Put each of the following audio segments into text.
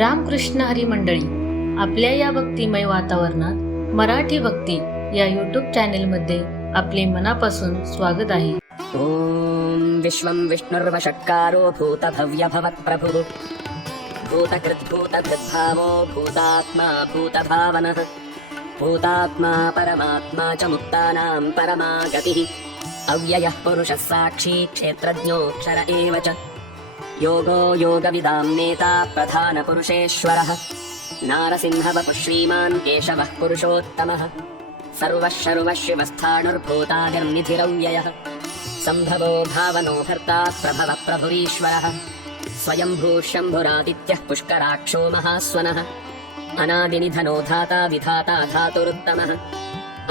रामकृष्ण हरी मंडळी, आपल्या या भक्तिमय वातावरणात मराठी भक्ती या यूट्यूब चॅनेलमध्ये आपले मनापासून स्वागत आहे. ओम विश्वं विष्णुर्वषट्कारो भूतभव्य भवत्प्रभुः भूतकृद्भूतभृद्भावो भूतात्मा भूतभावनः भूतात्मा परमात्मा च मुक्तानां परमा गतिः अव्ययः पुरुषः साक्षी क्षेत्रज्ञोऽक्षर एव च योगो योगविदां नेता प्रधानपुरुषेश्वरः नारसिंहवपुः श्रीमान् केशवः पुरुषोत्तमः सर्वः शर्वः शिवस्थाणुर्भूतादिर्निधिरव्ययः सम्भवो भावनो भर्ता प्रभवः प्रभुरीश्वरः स्वयंभूः शम्भुरादित्यः पुष्कराक्षो महास्वनः अनादिनिधनो धाता विधाता धातुरुत्तमः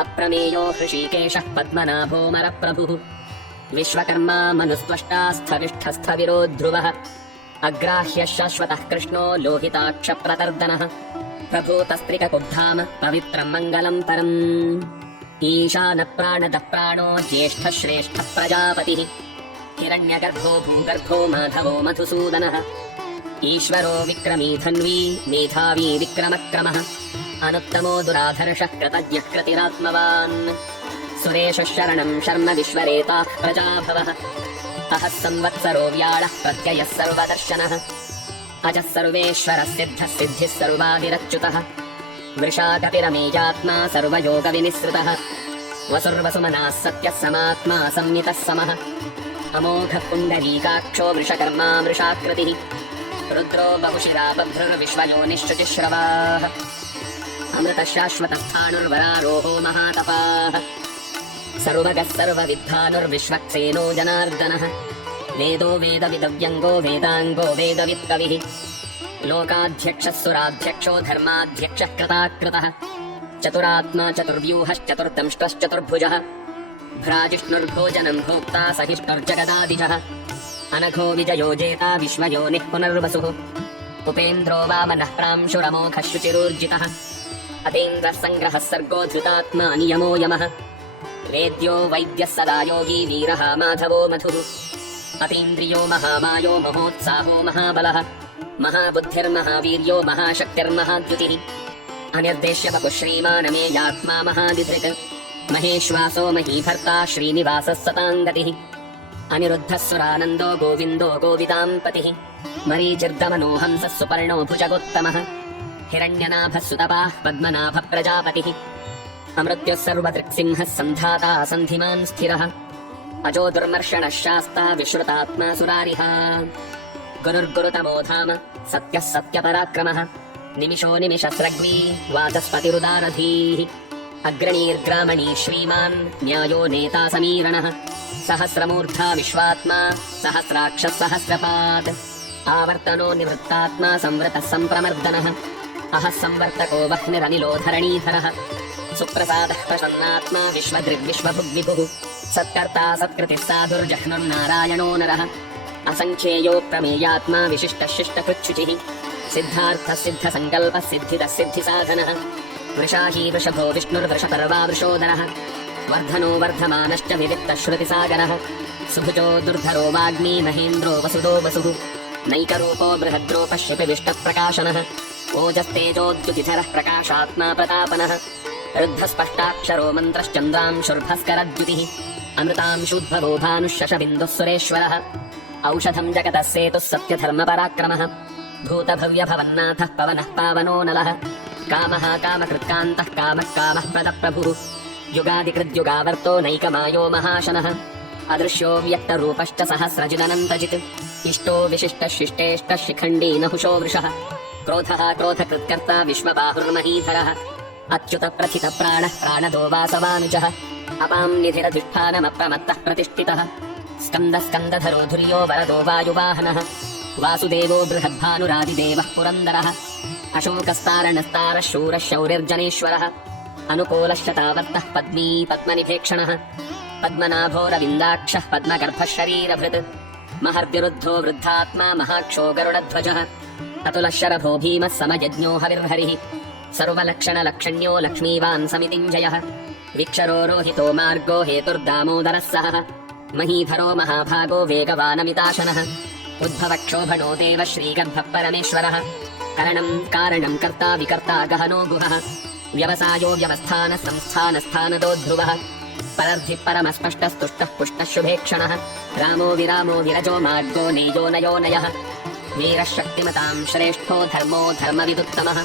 अप्रमेयो हृषीकेशः पद्मनाभो मरप्रभुः विश्वकर्मा मनुस्त्वष्टास्थविष्ठस्थविरो ध्रुवः अग्राह्यः शाश्वतः कृष्णो लोहिताक्षप्रतर्दनः प्रभूतस्त्रिककुब्धाम पवित्रं मङ्गलं परम् ईशानप्राणदः प्राणो ज्येष्ठः श्रेष्ठः प्रजापतिः हिरण्यगर्भो भूगर्भो माधवो मधुसूदनः ईश्वरो विक्रमी धन्वी मेधावी विक्रमक्रमः अनुत्तमो दुराधर्षः कृतज्ञः कृतिरात्मवान् सुरेशः शरणं शर्म विश्वरेताः प्रजाभवः अहः संवत्सरो व्याळः प्रत्ययः सर्वदर्शनः अजः सर्वेश्वरः सिद्धः सिद्धिः सर्वादिरच्युतः वृषा कपिरमेयात्मा सर्वयोगविनिसृतः वसुर्वसुमनाः सत्यः समात्मा संमितः समः अमोघः पुण्डरीकाक्षो वृषकर्मा वृषाकृतिः रुद्रो बहुशिरा बभ्रुर्विश्वयोनिश्रुतिश्रवाः अमृतः शाश्वतस्थाणुर्वरारोहो महातपाः सर्वगः सर्वविद्धानुर्विश्वक्सेनो जनार्दनः वेदो वेदविदव्यङ्गो वेदाङ्गो वेदवित्कविः लोकाध्यक्षः सुराध्यक्षो धर्माध्यक्षः कृताकृतः चतुरात्मा चतुर्व्यूहश्चतुर्दंष्ट्रश्चतुर्भुजः भ्राजिष्णुर्भोजनं भोक्ता सहिष्णुर्जगदादिशः अनघो विजयो जेता विश्वयोनिः पुनर्वसुः उपेन्द्रो वामनः प्रांशुरमोघः शुचिरूर्जितः अतीन्द्रः सङ्ग्रहः सर्गो धृतात्मा नियमो यमः वेद्यो वैद्यः सदा योगी वीरः माधवो मधुः अतीन्द्रियो महामायो महोत्साहो महाबलः महाबुद्धिर्महावीर्यो महाशक्तिर्महाद्युतिः अनिर्देश्य वपुः श्रीमानमेयात्मा महादिधृक् महेश्वासो महीभर्ता श्रीनिवासः सताङ्गतिः अनिरुद्धः सुरानन्दो गोविन्दो गोविदाम्पतिः मरीचिर्दमनो हंसः सुपर्णो भुजगोत्तमः हिरण्यनाभः सुतपाः पद्मनाभः प्रजापतिः अमृत्युः सर्वदृक्सिंहः सन्धाता सन्धिमान् स्थिरः अजो दुर्मर्षणः शास्ता विश्रुतात्मा सुरारिः गुरुर्गुरुतमो धाम सत्यः सत्यपराक्रमः निमिषो निमिषस्रग्वी वाचस्पतिरुदारधीः अग्रणीर्ग्रामणी श्रीमान् न्यायो नेता समीरणः सहस्रमूर्धा विश्वात्मा सहस्राक्षः सहस्रपात् आवर्तनो निवृत्तात्मा संवृतः सम्प्रमर्दनः अहः संवर्तको वह्निरनिलो धरणीधरः सुप्रसादः प्रसन्नात्मा विश्वदृग्विश्वभुग्विभुः सत्कर्ता सत्कृतिः साधुर्जह्नुर्नारायणो नरः असङ्ख्येयो प्रमेयात्मा विशिष्टः शिष्टकृच्छुचिः सिद्धार्थः सिद्धसङ्कल्पः सिद्धिदः सिद्धिसाधनः वृषाही वृषभो विष्णुर्वृषपर्वा वृषोदरः वर्धनो वर्धमानश्च विविक्तः श्रुतिसागरः सुभुजो दुर्धरो वाग्मी महेन्द्रो वसुदो वसुः नैकरूपो बृहद्रूपः शिपिविष्टप्रकाशनः ओजस्तेजोद्युतिधरः प्रकाशात्मा प्रतापनः रुद्धस्पष्टाक्षरो मन्त्रश्चन्द्रांशुर्भस्करद्युतिः अमृतांशूद्भवो भानुःशशबिन्दुः सुरेश्वरः औषधं जगतः सेतुः सत्यधर्मपराक्रमः भूतभव्यभवन्नाथः पवनः पावनो नलः कामः कामकृत्कान्तः कामः कामः प्रदप्रभुः युगादिकृद्युगावर्तो नैकमायो महाशनः अदृश्यो व्यक्तरूपश्च सहस्रजिदनन्तजित् इष्टो विशिष्टः शिष्टेष्टः शिखण्डी नहुषो वृषः क्रोधः क्रोधकृत्कर्ता विश्वबाहुर्महीधरः अच्युतप्रथितप्राणः प्राणदो वासवानुजः अपां निधिरधिष्ठानमप्रमत्तः प्रतिष्ठितः स्कन्दस्कन्दधरो धुर्यो वरदो वायुवाहनः वासुदेवो बृहद्भानुरादिदेवः पुरन्दरः अशोकस्तारणस्तारः शूरः शौरिर्जनेश्वरः अनुकूलः शतावर्तः पद्मी पद्मनिभेक्षणः पद्मनाभो रविन्दाक्षः पद्मगर्भः शरीरभृत् महर्द्युरुद्धो वृद्धात्मा महाक्षो गरुडध्वजः अतुलः शरभो भीमः समयज्ञो हविर्हरिः सर्वलक्षणलक्षण्यो लक्ष्मीवान् समितिञ्जयः विक्षरो रोहितो मार्गो हेतुर्दामोदरः सहः महीधरो महाभागो वेगवानमिताशनः उद्भवक्षोभणो देव श्रीगर्भः परमेश्वरः करणं कारणं कर्ता विकर्ता गहनो गुहः व्यवसायो व्यवस्थान संस्थानस्थानदो ध्रुवः परर्धि परमस्पष्टस्तुष्टः पुष्टः शुभेक्षणः रामो विरामो विरजो मार्गो नेयो नयो नयः वीरः शक्तिमतां श्रेष्ठो धर्मो धर्मविदुत्तमः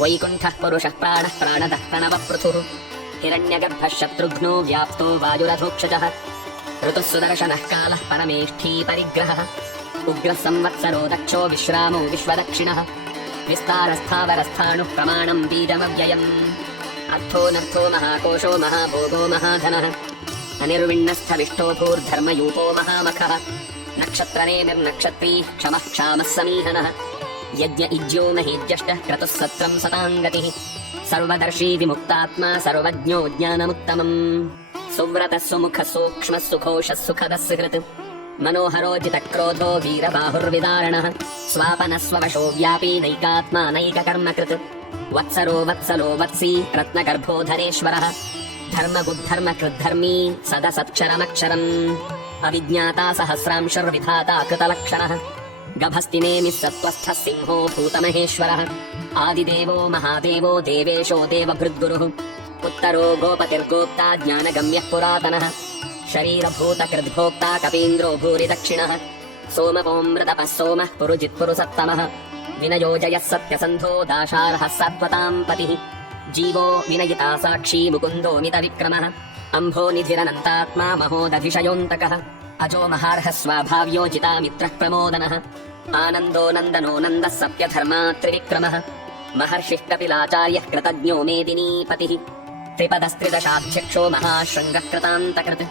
वैकुण्ठः पुरुषः प्राणः प्राणदः प्रणवः पृथुः हिरण्यगर्भः शत्रुघ्नो व्याप्तो वायुरधोक्षजः ऋतुः सुदर्शनः कालः परमेष्ठी परिग्रहः उग्रः संवत्सरो दक्षो विश्रामो विश्वदक्षिणः विस्तारस्थावरस्थाणुः प्रमाणं बीजमव्ययम् अर्थो नर्थो महाकोशो महाभोगो महाधनः अनिर्विण्णस्थविष्टो भूर्धर्मयूपो महामखः नक्षत्रनेमिर्नक्षत्री क्षमः क्षामः समीहनः यज्ञ इज्यो महीज्यष्टः क्रतुः सत्रं सताङ्गतिः सर्वदर्शी विमुक्तात्मा सर्वज्ञो ज्ञानमुत्तमम् सुव्रतः सुमुखः सूक्ष्मः सुघोषः सुखदः सुहृत् मनोहरो जितक्रोधो वीरबाहुर्विदारणः स्वापनः स्ववशो व्यापी नैकात्मा नैककर्मकृत् वत्सरो वत्सलो वत्सी रत्नगर्भो धनेश्वरः धर्मबुद्धर्मकृद्धर्मी सदसत्क्षरमक्षरम् अविज्ञाता सहस्रांशर्विधाता कृतलक्षणः गभस्तिनेमिः सत्त्वस्थः सिंहो भूतमहेश्वरः आदिदेवो महादेवो देवेशो देवभृद्गुरुः उत्तरो गोपतिर्गोप्ता ज्ञानगम्यः पुरातनः शरीरभूतकृद्भोक्ता कपीन्द्रो भूरि दक्षिणः सोमपोऽमृतपः सोमः पुरुजित्पुरुसत्तमः विनयो जयः सत्यसन्धो दाशार्हः सात्वतां पतिः जीवो विनयिता साक्षी मुकुन्दो मितविक्रमः अम्भोनिधिरनन्तात्मा महोदधिशयोऽन्तकः अजो महार्हः स्वाभाव्यो जितामित्रः प्रमोदनः आनन्दो नन्दनो नन्दः सत्यधर्मा त्रिविक्रमः महर्षिः कपिलाचार्यः कृतज्ञो मेदिनीपतिः त्रिपदस्त्रिदशाध्यक्षो महाशृङ्गः कृतान्तकृत्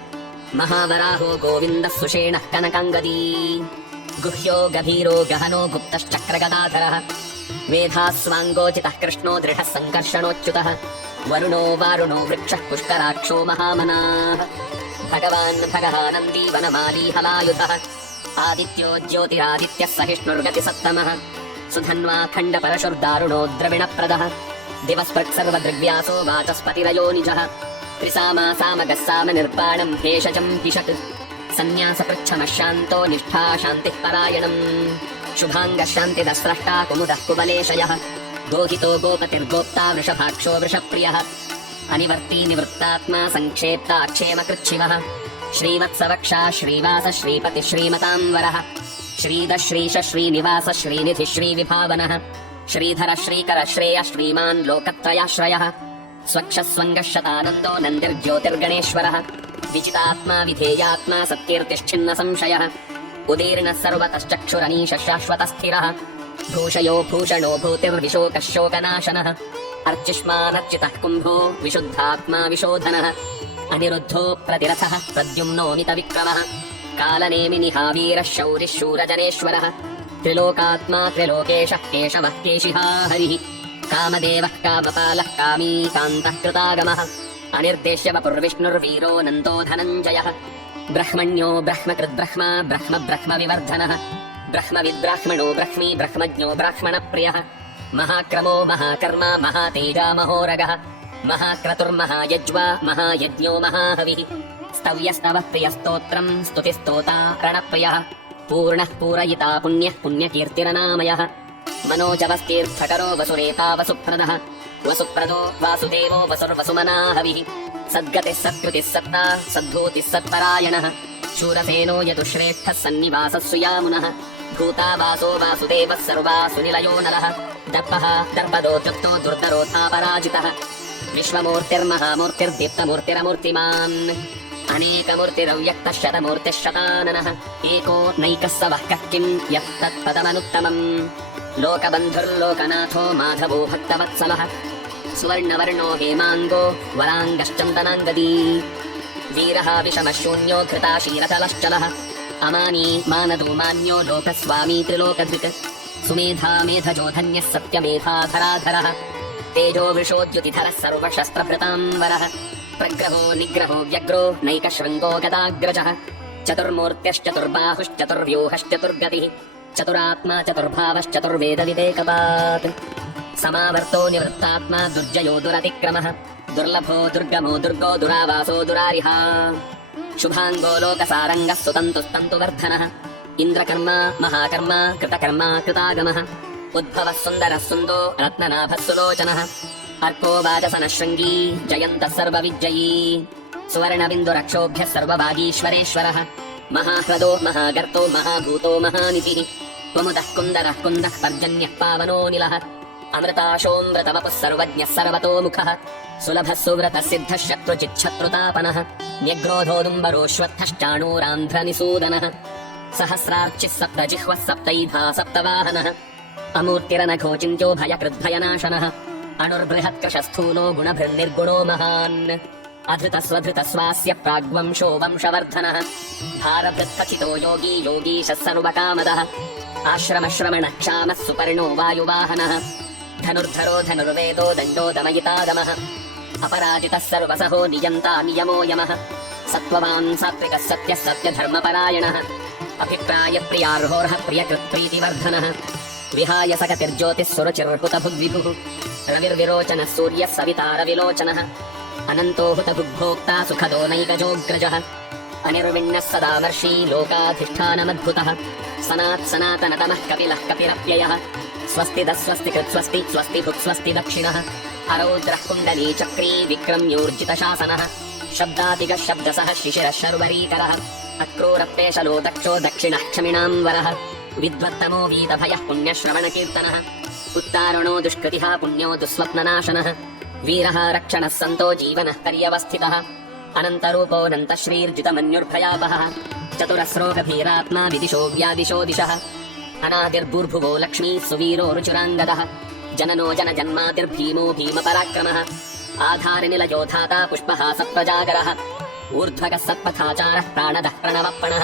महावराहो गोविन्दः सुषेणः कनकाङ्गदी गुह्यो गभीरो गहनो गुप्तश्चक्रगदाधरः मेधास्वाङ्गोचितः कृष्णो दृढः सङ्कर्षणोच्युतः वरुणो वारुणो वृक्षः पुष्कराक्षो महामनाः भगवान् भगवानन्दी वनमाली हलायुधः आदित्यो ज्योतिरादित्यः सहिष्णुर्गतिसत्तमः सुधन्वा खण्डपरशुर्दारुणो द्रविणप्रदः दिवस्पृक्सर्वदृग्व्यासो वाचस्पतिरयो निजः त्रिसामा सामगः सामनिर्बाणम् भेषजम् हिषत् सन्न्यासपृच्छमः शान्तो निष्ठा शान्तिः परायणम् शुभाङ्गः शान्तिदस्रष्टा कुमुदः कुबलेशयः दोहितो गोपतिर्गोप्ता वृषभाक्षो वृषप्रियः अनिवर्ती निवृत्तात्मा सङ्क्षेप्ता क्षेमकृच्छिवः श्रीवत्सवक्षा श्रीवास श्रीपति श्रीमतां वरः श्रीद श्रीश श्रीनिवास श्रीनिधि श्रीविभावनः श्रीधर श्रीकर श्रेय श्रीमान् लोकत्रयाश्रयः स्वक्षस्वङ्गः शतानन्दो नन्दिर्ज्योतिर्गणेश्वरः विजितात्मा विधेयात्मा सत्कीर्तिश्छिन्न संशयः उदीर्णः सर्वतश्चक्षुरनीश शाश्वतस्थिरः भूषयो भूषणो भूतिर्विशोकः शोकनाशनः अर्चिष्मानर्चितः कुम्भो विशुद्धात्मा विशोधनः अनिरुद्धो प्रतिरथः प्रद्युम्नो मितविक्रमः कालनेमिनिहावीरः शौरिः शूरजनेश्वरः त्रिलोकात्मा त्रिलोकेशः केशवः केशिहा हरिः कामदेवः कामपालः कामी कान्तः कृतागमः अनिर्देश्य वपुर्विष्णुर्वीरो नन्दो धनञ्जयः ब्रह्मण्यो ब्रह्मकृद्ब्रह्म ब्रह्म ब्रह्मविवर्धनः ब्रह्मविद्ब्राह्मणो ब्रह्मी ब्रह्मज्ञो ब्राह्मणप्रियः महाक्रमो महाकर्मा महातेजा महोरगः महाक्रतुर्महायज्वा महायज्ञो महाहविः स्तव्यस्तवः प्रियस्तोत्रम् स्तुतिस्तोता रणप्रियः पूर्णः पूरयिता पुण्यः पुण्यकीर्तिरनामयः मनोजवस्तीर्थकरो वसुरेता वसुप्रदः वसुप्रदो वासुदेवो वसुर्वसुमनाहविः सद्गतिः सत्कृतिः सत्ता सद्भूतिः सत्परायणः शूरसेनो यतुश्रेष्ठः सन्निवासः सुयामुनः भूतावासो वासुदेवः सर्वासुनिलयो नरः दर्पः दर्पदो तृप्तो दुर्धरोऽपराजितः विश्वमूर्तिर्महामूर्तिर्दीप्तमूर्तिरमूर्तिमान् अनेकमूर्तिरव्यक्तः शतमूर्तिः शताननः एको नैकः स वः कः किम् यः तत्पदमनुत्तमम् लोकबन्धुर्लोकनाथो माधवो भक्तवत्सलः सुवर्णवर्णो हेमाङ्गो वराङ्गश्चन्दनाङ्गदी वीरः विषमः शून्यो घृताशीरतलश्चलः अमानी मानदो मान्यो लोकस्वामी त्रिलोकधृक् सुमेधा मेधजो धन्यः सत्यमेधाधराधरः तेजो वृषोद्युतिधरः सर्वशस्त्रभृताम्बरः प्रग्रहो निग्रहो व्यग्रो नैकशृङ्गो गदाग्रजः चतुर्मूर्त्यश्चतुर्बाहुश्चतुर्व्यूहश्चतुर्गतिः चतुरात्मा चतुर्भावश्चतुर्वेदविवेकपात् समावर्तो निवृत्तात्मा दुर्जयो दुरतिक्रमः दुर्लभो दुर्गमो दुर्गो दुरावासो दुरारिहा शुभाङ्गो लोकसारङ्गः सुतन्तुस्तन्तुवर्धनः इन्द्रकर्मा महाकर्मा कृतकर्मा कृतागमः उद्भवः सुन्दरः सुन्दो रत्ननाभः सुलोचनः अर्को वाजसनः शृङ्गी जयन्तः सर्वविजयी सुवर्णबिन्दुरक्षोभ्यः सर्वभागीश्वरेश्वरः महाह्रदो महागर्तो महाभूतो महानिधिः त्वमुदः कुन्दरः कुन्दः पर्जन्यः पावनोऽनिलः अमृताशोऽमृतवपुः सर्वज्ञः सर्वतोमुखः सुलभः सुव्रतः सिद्धः शत्रुचिच्छत्रुतापनः न्यग्रोधोदुम्बरोऽश्वत्थश्चाणूरान्ध्रनिसूदनः सहस्रार्चिः सप्तजिह्वः सप्तैधा सप्तवाहनः अमूर्तिरनघोचिन्त्यो भयकृद्भयनाशनः अणुर्बृहत्कृशस्थूलो गुणभृन्निर्गुणो महान् अधृतस्वधृतस्वास्य प्राग्वंशो वंशवर्धनः भारभृत्कथितो योगी योगीशः सर्वकामदः आश्रमश्रमणः क्षामः सुपर्णो वायुवाहनः धनुर्धरो धनुर्वेदो दण्डो दमयितादमः अपराजितः सर्वसहो नियन्ता नियमो यमः सत्त्ववान् सात्विकः सत्यः सत्यधर्मपरायणः अभिप्रायप्रियार्होर्ह प्रियकृत्प्रीतिवर्धनः विहाय सकतिर्ज्योतिः सुरुचिर्हुतभुग्विभुः रविर्विरोचनः सूर्यः सवितारविलोचनः अनन्तो हुतभुग्भोक्ता सुखदो नैकजोऽग्रजः अनिर्विण्णः सदामर्षी लोकाधिष्ठानमद्भुतः सनात्सनातनतमः कपिलः कपिरप्ययः स्वस्तिदः स्वस्तिकृत् स्वस्ति स्वस्ति भुक् स्वस्ति दक्षिणः अरौद्रः कुण्डली चक्री विक्रम्योर्जितशासनः शब्दातिगः शब्दसः शिशिरः शर्वरीकरः अक्रूरप्रेशलो दक्षो दक्षिणः क्षमिणां वरः विद्वत्तमो वीतभयः पुण्यश्रवणकीर्तनः उत्तारणो दुष्कृतिः पुण्यो दुःस्वप्ननाशनः वीरः रक्षणः सन्तो जीवनः पर्यवस्थितः अनन्तरूपोऽनन्तश्रीर्जितमन्युर्भयापहः चतुरस्रो गभीरात्मा विदिशो व्यादिशो दिशः अनादिर्भूर्भुवो लक्ष्मी सुवीरो रुचिराङ्गदः जननो जनजन्मादिर्भीमो भीमपराक्रमः आधारनिलयो धाता पुष्पः सत्प्रजागरः ऊर्ध्वगः सत्पथाचारः प्राणदः प्रणवप्पणः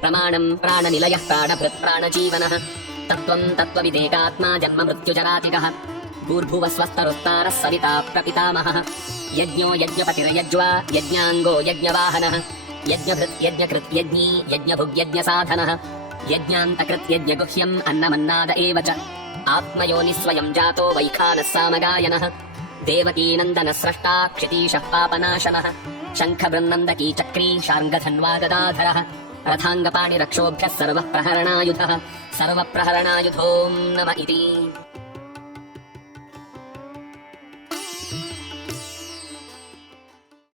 प्रमाणम् प्राणनिलयः प्राणभृत् प्राणजीवनः तत्त्वम् तत्त्वविदेकात्मा जन्म मृत्युजरातिकः भूर्भुवः स्वस्तरुत्तारः सविता प्रपितामहः यज्ञो यज्ञपतिर्यज्वा यज्ञाङ्गो यज्ञवाहनः यज्ञभृत् यज्ञकृत् यज्ञी यज्ञभुग्यज्ञसाधनः यज्ञान्तकृत् यज्ञगुह्यम् अन्नमन्नाद एव च आत्मयोनिस्वयं जातो वैखानः सामगायनः देवकीनन्दनः स्रष्टा क्षितीशः पापनाशनः शङ्खबृन्नन्दकी चक्री शार्ङ्गधन्वा गदाधरः रथाङ्गपाणिरक्षोभ्यः सर्वप्रहरणायुधः सर्वप्रहरणायुधोऽं नम इति।